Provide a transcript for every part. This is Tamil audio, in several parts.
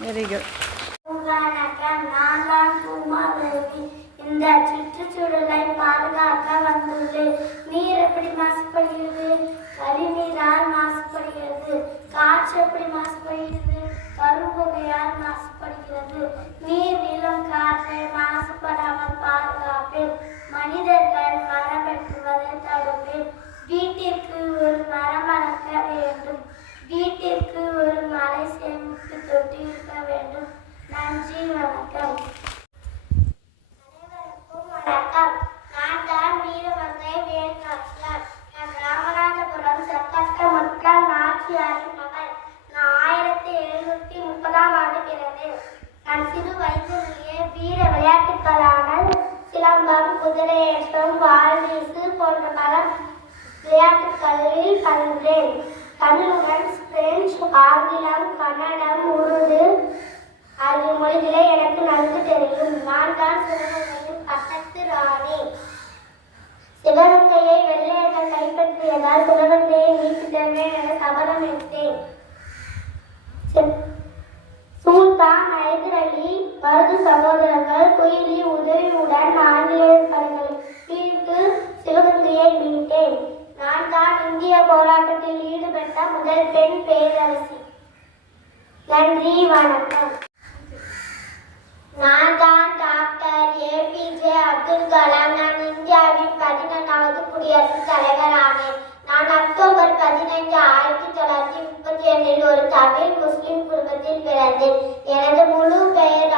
வெரி குட் வணக்கம் நான் இந்த சுற்றுச்சூழலை பாதுகாக்க வந்துள்ளேன் நீர் எப்படி மாசுபடுகிறது? கழிநீரால் மாசுபடுகிறது. காற்று எப்படி மாசுபடுகிறது? கரும்புகையால் மாசுபடுகிறது. நீர் நிலம் காற்றை மாசுபடாமல் பாதுகாப்பேன். மனிதர்கள் மரம் வெட்டுவதை தடுப்பேன். வீட்டிற்கு ஒரு மரம் வளர்க்க வேண்டும். வீட்டிற்கு ஒரு மலை சேமிப்பு தொட்டி இருக்க வேண்டும் நன்றி வணக்கம் அனைவருக்கும் வணக்கம் நான் தான் வீரமங்கை வேல்நாச்சியார் நான் ராமநாதபுரம் சட்டத்த மக்கள் நாச்சியாரின் மகள் நான் ஆயிரத்தி எழுநூத்தி முப்பதாம் ஆண்டு பிறந்தேன் நான் சிறு வயதிலேயே வீர விளையாட்டுகளான சிலம்பம் குதிரையேற்றம் வாழ்வீசு போன்ற பல விளையாட்டுகளில் பயின்றேன் தமிழுடன் பிரெஞ்சு ஆங்கிலம் கன்னடம் உருது போராட்டத்தில் ஈடுபட்ட முதல் பெண் பேரரசி. நன்றி வணக்கம். நான் தான் டாக்டர் ஏபிஜே அப்துல் கலாம். நான் இந்தியாவின் பதினெட்டாவது குடியரசுத் தலைவர் ஆனேன் நான் அக்டோபர் பதினைந்து ஆயிரத்தி தொள்ளாயிரத்தி முப்பத்தி ஏழில் ஒரு தமிழ் முஸ்லிம் குடும்பத்தில் பிறந்தேன். எனது முழு பெயர்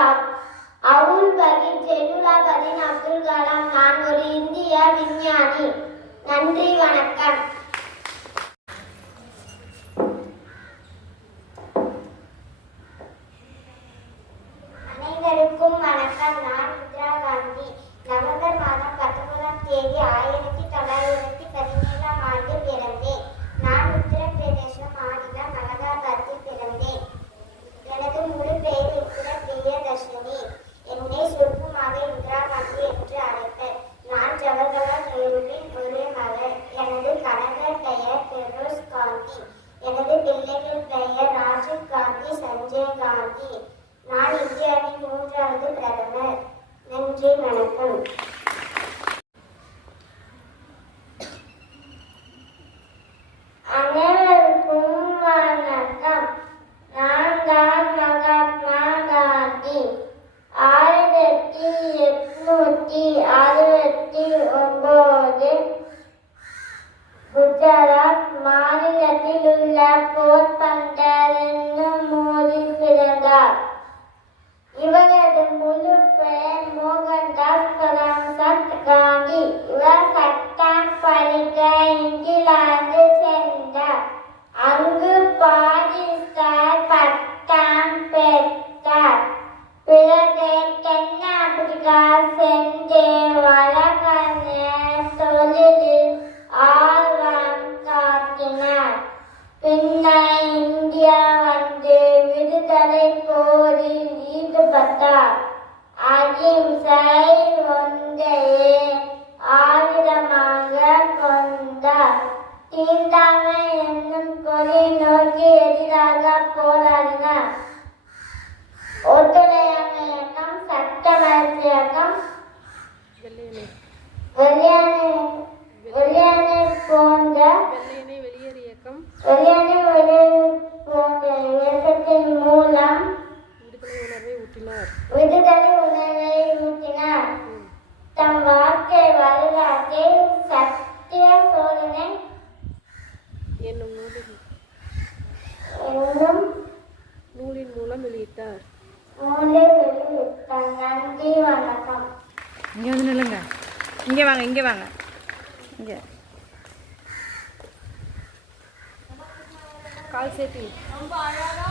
அவுல் பகீர் ஜெனுலாபதின் அப்துல் கலாம். நான் ஒரு இந்திய விஞ்ஞானி. நன்றி வணக்கம். வணக்கம் நான் இந்திரா காந்தி நவம்பர் மாதம் பத்தொன்பதாம் தேதி ஆயிரத்தி தொள்ளாயிரத்தி பதினேழாம் ஆண்டு பிறந்தேன் நான் உத்தரப்பிரதேச மாநிலம் அலகாபாத்தில் பிறந்தேன் எனது முழு பெயர் இந்திர பிரியதர்ஷினி என்னை சுருக்கமாக இந்திரா காந்தி என்று அழைப்பர் நான் ஜவஹர்லால் நேருவின் ஒரே மகள் எனது கணவர் பெயர் பெரோஸ் காந்தி எனது பிள்ளைகள் பெயர் ராஜீவ் காந்தி சஞ்சய் காந்தி நான் இந்தியாவின் மூன்றாவது பிரதமர். நன்றி வணக்கம். இவரது முழு பெயர் மோகன்தாஸ் கரம்சந்த் காந்தி. இவர் சட்டம் படிக்க இங்கிலாந்து சென்றார் அகிம்சை ஒன்றையே ஆயுதமாக கொண்டார். தீண்டாமை என்னும் கொலை நோக்கி எதிராக போராடினார். ஒத்துழையாமை இயக்கம் சட்டமன்ற இயக்கம். வெள்ளையனே போன்ற வெள்ளையனே இயக்கம் வெள்ளையானை வெளியே போன்ற இயக்கத்தின் மூலம் விடுதலை உணர்வை ஊட்டினார். என்னும் நூலில் நூலின் மூலம் வெளியிட்டார். இங்கே வந்து நில்லுங்க. இங்கே வாங்க இங்கே வாங்க. இங்கே. கால் சேர்த்து ரொம்ப அழகாக